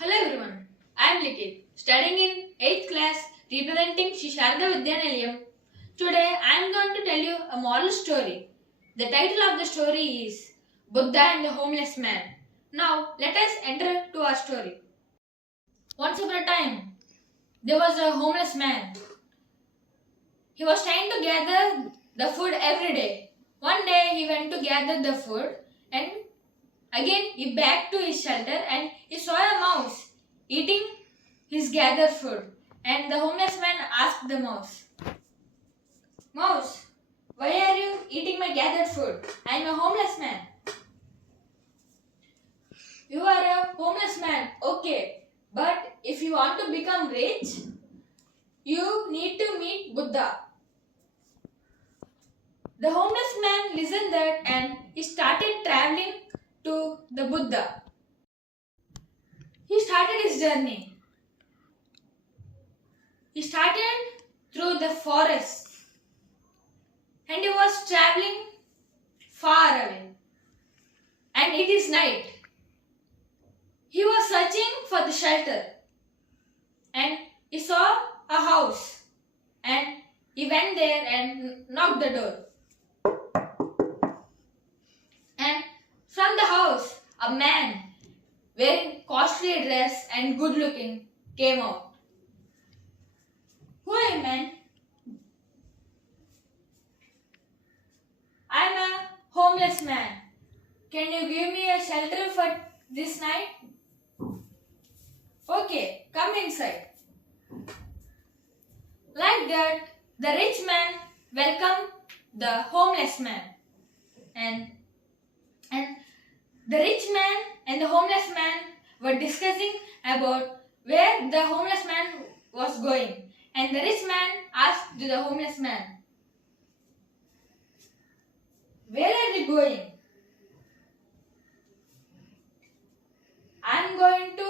Hello everyone, I am Likit, studying in 8th class representing Shri Sharada Vidyanilayam. Today I am going to tell you a moral story. The title of the story is Buddha and the Homeless Man. Now let us enter to our story. Once upon a time, there was a homeless man. He was trying to gather the food every day. One day he went to gather the food and again he back to his shelter and he saw a mouse eating his gathered food. And the homeless man asked the mouse, "Mouse, why are you eating my gathered food? I am a homeless man." "You are a homeless man, okay. But if you want to become rich, you need to meet Buddha." The homeless man listened that and he started traveling to the Buddha. He started his journey. He started through the forest and he was traveling far away. And it is night. He was searching for the shelter and he saw a house and he went there and knocked the door. And from the house, a man wearing costly dress and good looking came out. "Who are you, man?" "I am a homeless man. Can you give me a shelter for this night?" "Okay, come inside." Like that, the rich man welcomed the homeless man. And the rich man and the homeless man were discussing about where the homeless man was going. And the rich man asked the homeless man, "Where are you going?" "I am going to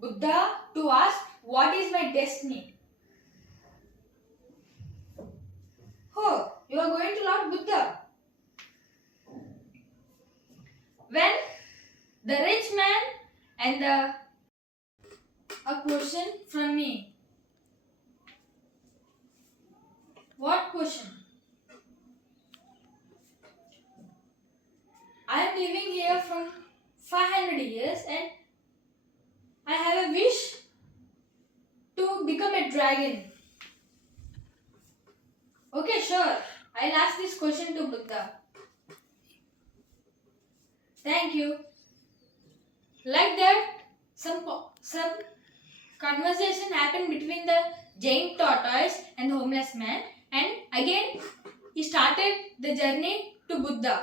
Buddha to ask what is my destiny." "Oh, you are going to Lord Buddha." When the rich man and a question from me. "What question?" "I am living here from 500 years and I have a wish to become a dragon." "Okay, sure. I'll ask this question to Buddha." "Thank you." Like that, some conversation happened between the giant tortoise and the homeless man, and again he started the journey to Buddha.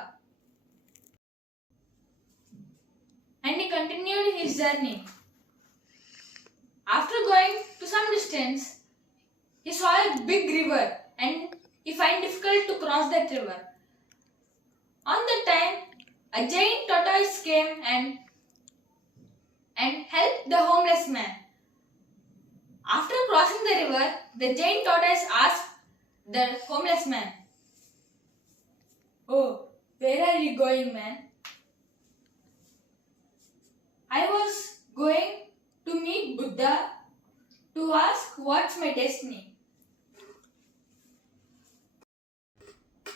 And he continued his journey. After going to some distance, he saw a big river and he found it difficult to cross that river. On that time, a giant tortoise came and helped the homeless man. After crossing the river, the giant tortoise asked the homeless man, "Oh, where are you going, man?" "I was going to meet Buddha to ask what's my destiny."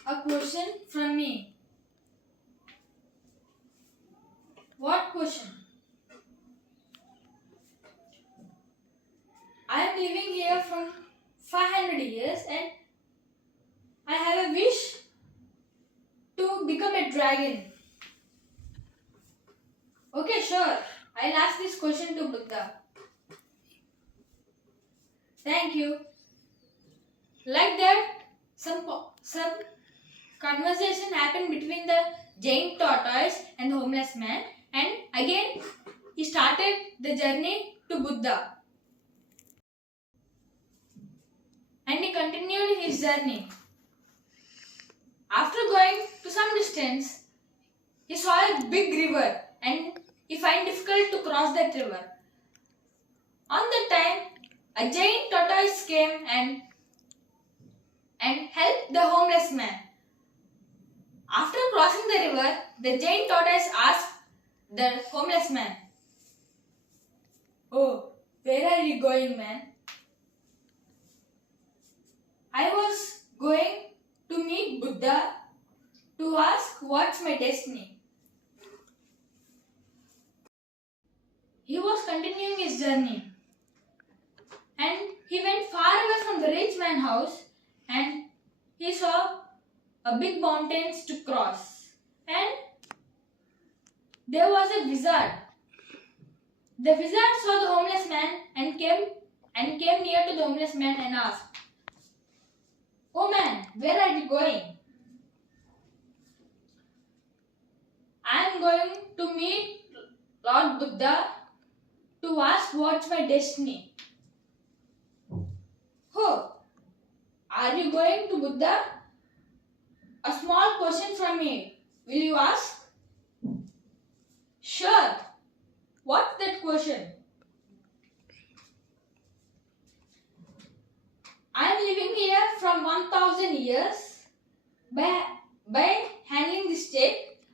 A question from me. "What question?" "I am living here from 500 years and I have a wish to become a dragon." "Okay, sure. I'll ask this question to Buddha." Thank you. Like that, some conversation happened between the giant tortoise and the homeless man, and again he started the journey to Buddha. And he continued his journey. After going to some distance, he saw a big river and he found it difficult to cross that river. On that time, a giant tortoise came and helped the homeless man. After crossing the river, the giant tortoise asked the homeless man, you going, man? I was going to meet Buddha to ask what's my destiny. He was continuing his journey and he went far away from the rich man's house and he saw a big mountains to cross and there was a wizard. The wizard saw the homeless man and came near to the homeless man and asked, "Oh man, where are you going?" "I am going to meet Lord Buddha to ask what's my destiny." "Oh, are you going to Buddha? A small question from me. Will you ask?" "Sure. What's that question?" "I am living here from 1000 years by handling the stick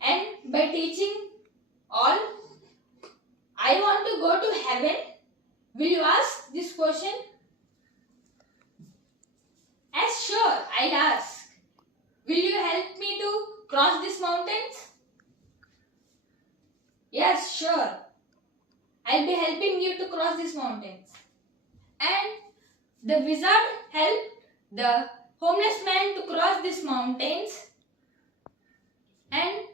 and by teaching all. I want to go to heaven. Will you ask this question?" "As sure, I'll ask. Will you help me to cross these mountains?" "Yes, sure. I'll be helping you to cross these mountains." And the wizard helped the homeless man to cross these mountains. And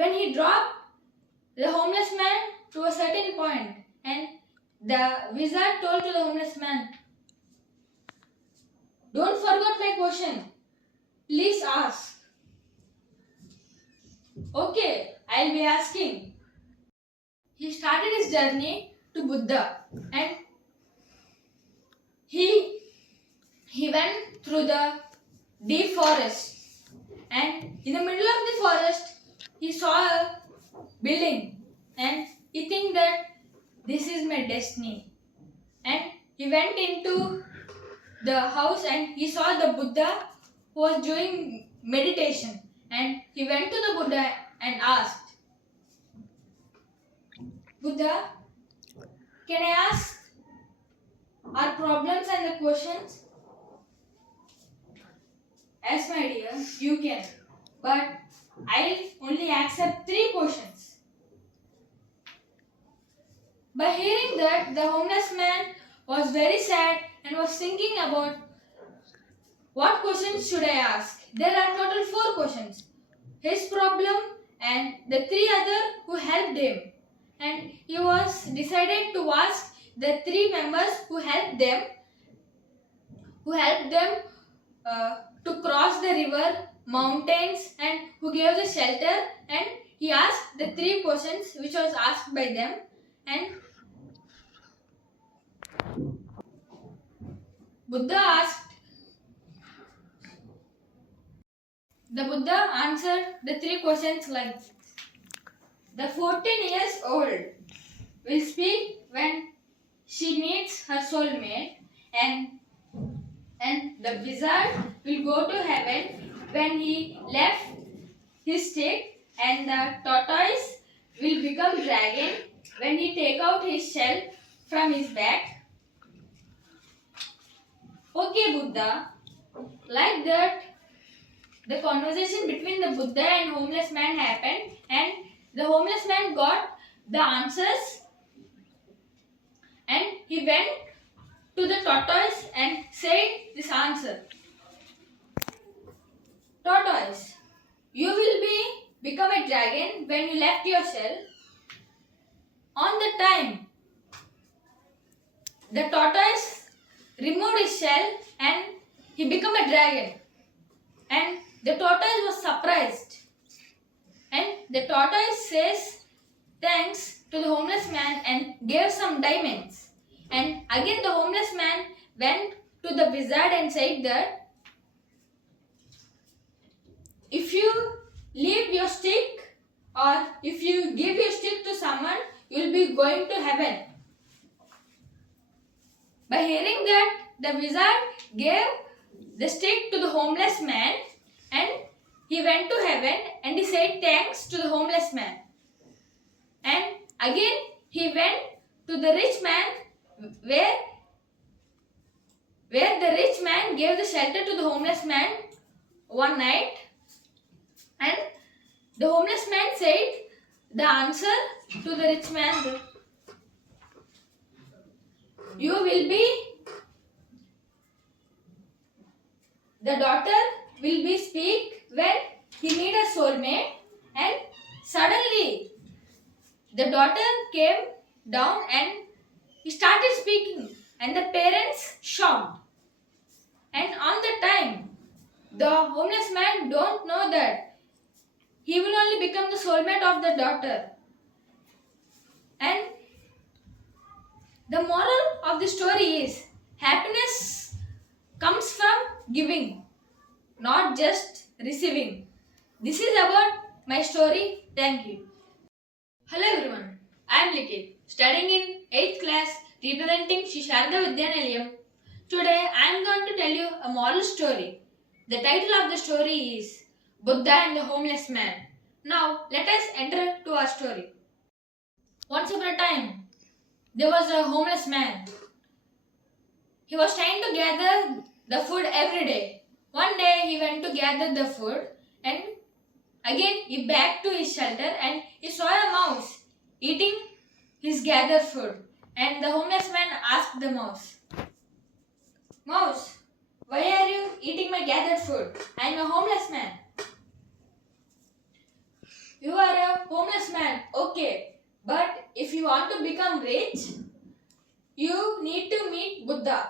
when he dropped the homeless man to a certain point, and the wizard told to the homeless man, "Don't forget my question. Please ask." "Okay, I'll be asking." He started his journey to Buddha and he went through the deep forest and in the middle of the forest he saw a building and he think that this is my destiny, and he went into the house and he saw the Buddha who was doing meditation, and he went to the Buddha and asked, "Buddha, can I ask our problems and the questions?" "Yes, my dear, you can, but I'll only accept 3 questions." By hearing that, the homeless man was very sad and was thinking about what questions should I ask. There are total 4 questions. His problem and the 3 other who helped him. And he was decided to ask the 3 members who helped them to cross the river, mountains, and who gave the shelter. And he asked the 3 questions which was asked by them, and the Buddha answered the 3 questions like this. The 14 years old will speak when she meets her soulmate, and the wizard will go to heaven when he left his stick, and the tortoise will become dragon when he take out his shell from his back. Okay, Buddha. Like that, the conversation between the Buddha and homeless man happened, and the homeless man got the answers, and he went to the tortoise and said this answer. "Tortoise, you will become a dragon when you left your shell. On the time, the tortoise removed his shell and he became a dragon. And the tortoise was surprised. And the tortoise says thanks to the homeless man and gave some diamonds. And again the homeless man went to the wizard and said that if you leave your stick or if you give your stick to someone, you will be going to heaven. By hearing that, the wizard gave the stick to the homeless man and he went to heaven and he said thanks to the homeless man. And again he went to the rich man where the rich man gave the shelter to the homeless man one night, and the homeless man said the answer to the rich man, the daughter will be speak when he need a soulmate. And suddenly the daughter came down and he started speaking, and the parents shocked. And on the time, the homeless man don't know that he will only become the soulmate of the daughter. And the moral of the story is happiness comes from giving, not just receiving. This is about my story. Thank you. Hello everyone. I am Likit, studying in 8th class, representing Sri Sharada Vidyanayam. Today I am going to tell you a moral story. The title of the story is Buddha and the Homeless Man. Now let us enter to our story. Once upon a time, there was a homeless man. He was trying to gather the food every day. One day he went to gather the food, and again he back to his shelter and he saw a mouse eating his gathered food. And the homeless man asked the mouse, "Mouse, why are you eating my gathered food? I am a homeless man." "You are a homeless man, okay. But if you want to become rich, you need to meet Buddha."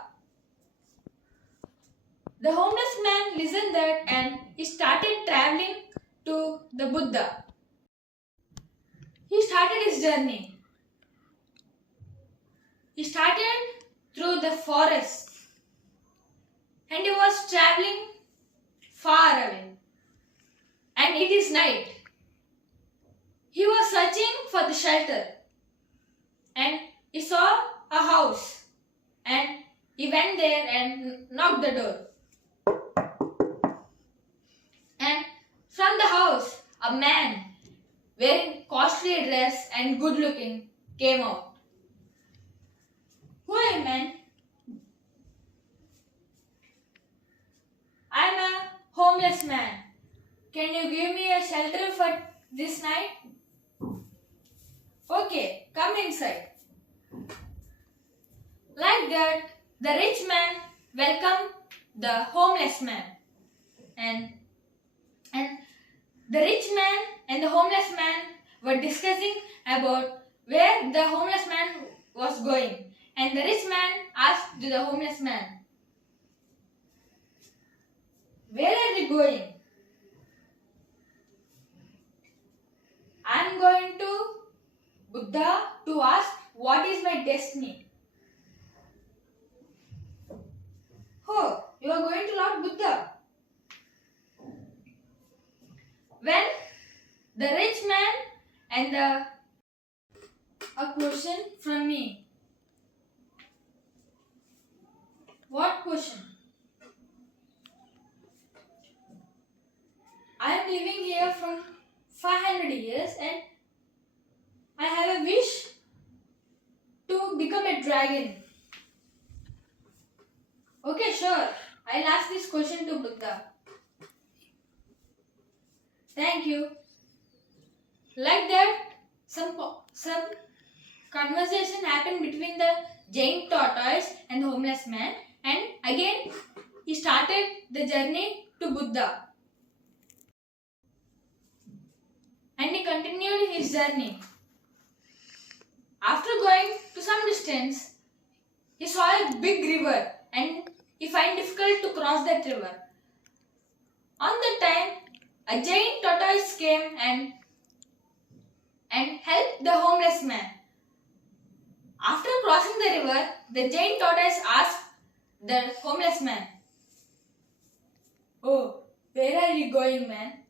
The homeless man listened that and he started traveling to the Buddha. He started his journey. He started through the forest and he was traveling far away. And it is night. He was searching for the shelter and he saw a house and he went there and knocked the door. And from the house, a man wearing costly dress and good looking came out. "Who are you, man?" "I'm a homeless man. Can you give me a shelter for this night?" "Okay, come inside." Like that, the rich man welcomed the homeless man. And the rich man and the homeless man were discussing about where the homeless man was going. And the rich man asked to the homeless man, "Where are you going?" "I am going to Buddha to ask what is my destiny." "Oh, you are going to Lord Buddha?" When the rich man and a question from me. "What question?" "I am living here for 500 years and I have a wish to become a dragon." "Okay, sure. I'll ask this question to Buddha." "Thank you." Like that, some conversation happened between the giant tortoise and the homeless man, and again he started the journey to Buddha. And he continued his journey. After going to some distance, he saw a big river and he found it difficult to cross that river. On that time, a giant tortoise came and helped the homeless man. After crossing the river, the giant tortoise asked the homeless man, "Oh, where are you going, man?"